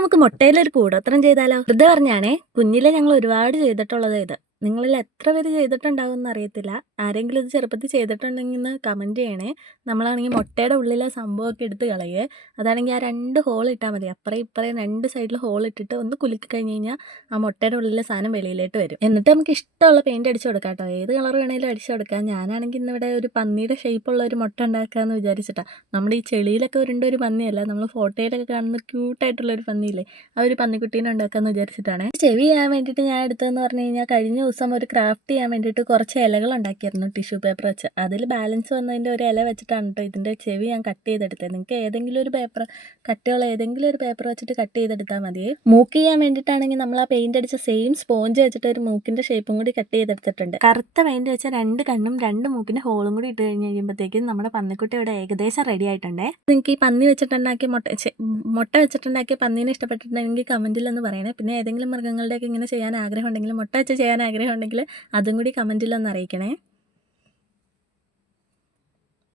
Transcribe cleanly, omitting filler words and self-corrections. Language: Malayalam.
നമുക്ക് മുട്ടയിലൊരു കൂടോത്രം ചെയ്താലോ? വെറുതെ പറഞ്ഞാണേ. കുഞ്ഞിലെ ഞങ്ങൾ ഒരുപാട് ചെയ്തിട്ടുള്ളതാ ഇത്. നിങ്ങളിൽ എത്ര പേര് ചെയ്തിട്ടുണ്ടാവുംന്ന് അറിയത്തില്ല. ആരെങ്കിലും ഇത് ചെറുപ്പത്തിൽ ചെയ്തിട്ടുണ്ടെങ്കിൽ ഒന്ന് കമന്റ് ചെയ്യണേ. നമ്മളാണെങ്കിൽ മുട്ടയുടെ ഉള്ളിലെ സംഭവമൊക്കെ എടുത്ത് കളയേ. അതാണെങ്കിൽ ആ 2 ഹോൾ ഇട്ടാൽ മതി. അപ്പറയും ഇപ്പറയും 2 സൈഡിൽ ഹോൾ ഇട്ടിട്ട് ഒന്ന് കുലുക്കി കഴിഞ്ഞ് കഴിഞ്ഞാൽ ആ മുട്ടയുടെ ഉള്ളിലെ സാധനം വെളിയിലോട്ട് വരും. എന്നിട്ട് നമുക്ക് ഇഷ്ടമുള്ള പെയിന്റ് അടിച്ചു കൊടുക്കാം കേട്ടോ. ഏത് കളർ വേണേലും അടിച്ചു കൊടുക്കാം. ഞാനാണെങ്കിൽ ഇന്നിവിടെ ഒരു പന്നിയുടെ ഷേപ്പുള്ള ഒരു മുട്ട ഉണ്ടാക്കാമെന്ന് വിചാരിച്ചിട്ടാ. നമ്മുടെ ഈ ചെളിയിലൊക്കെ ഉരുണ്ട ഒരു പന്നിയല്ല, നമ്മൾ ഫോട്ടോയിലൊക്കെ കാണുന്ന ക്യൂട്ടായിട്ടുള്ള ഒരു പന്നിയില്ലേ, ആ ഒരു പന്നിക്കുട്ടീനെ ഉണ്ടാക്കാമെന്ന് വിചാരിച്ചിട്ടാണ്. ചെവി ചെയ്യാൻ വേണ്ടിയിട്ട് ഞാൻ എടുത്തതെന്ന് പറഞ്ഞു കഴിഞ്ഞാൽ, കഴിഞ്ഞ ദിവസം ഒരു ക്രാഫ്റ്റ് ചെയ്യാൻ വേണ്ടിയിട്ട് കുറച്ച് ഇലകൾ ഉണ്ടാക്കിയായിരുന്നു ടിഷ്യൂ പേപ്പർ വെച്ച്. അതിൽ ബാലൻസ് വന്നതിൻ്റെ ഒരു ഇല വെച്ചിട്ടാണ് കേട്ടോ ഇതിൻ്റെ ചെവി ഞാൻ കട്ട് ചെയ്തെടുത്തത്. നിങ്ങൾക്ക് ഏതെങ്കിലും ഒരു പേപ്പർ, കട്ടിയുള്ള ഏതെങ്കിലും ഒരു പേപ്പർ വെച്ചിട്ട് കട്ട് ചെയ്തെടുത്താൽ മതി. മൂക്ക് ചെയ്യാൻ വേണ്ടിയിട്ടാണെങ്കിൽ നമ്മൾ ആ പെയിന്റ് അടിച്ച സെയിം സ്പോഞ്ച് വെച്ചിട്ട് ഒരു മൂക്കിൻ്റെ ഷേപ്പും കൂടി കട്ട് ചെയ്തെടുത്തിട്ടുണ്ട്. കറുത്ത പെയിന്റ് വെച്ച 2 കണ്ണും 2 മൂക്കിൻ്റെ ഹോളും കൂടി ഇട്ട് കഴിഞ്ഞ് കഴിയുമ്പോഴത്തേക്കും നമ്മുടെ പന്നിക്കുട്ടി ഇവിടെ ഏകദേശം റെഡി ആയിട്ടുണ്ടേ. നിങ്ങൾക്ക് ഈ പന്നി വെച്ചിട്ടുണ്ടാക്കിയ മുട്ട വെച്ചിട്ടുണ്ടാക്കിയ പന്നീനെ ഇഷ്ടപ്പെട്ടിട്ടുണ്ടെങ്കിൽ കമൻറ്റിലൊന്ന് പറയണേ. പിന്നെ ഏതെങ്കിലും മൃഗങ്ങളുടെയൊക്കെ ഇങ്ങനെ ചെയ്യാൻ ആഗ്രഹം ഉണ്ടെങ്കിൽ, മുട്ട വെച്ച് ചെയ്യാൻ ആഗ്രഹം ഉണ്ടെങ്കിൽ അതും കൂടി കമൻറ്റിലൊന്ന് അറിയിക്കണേ.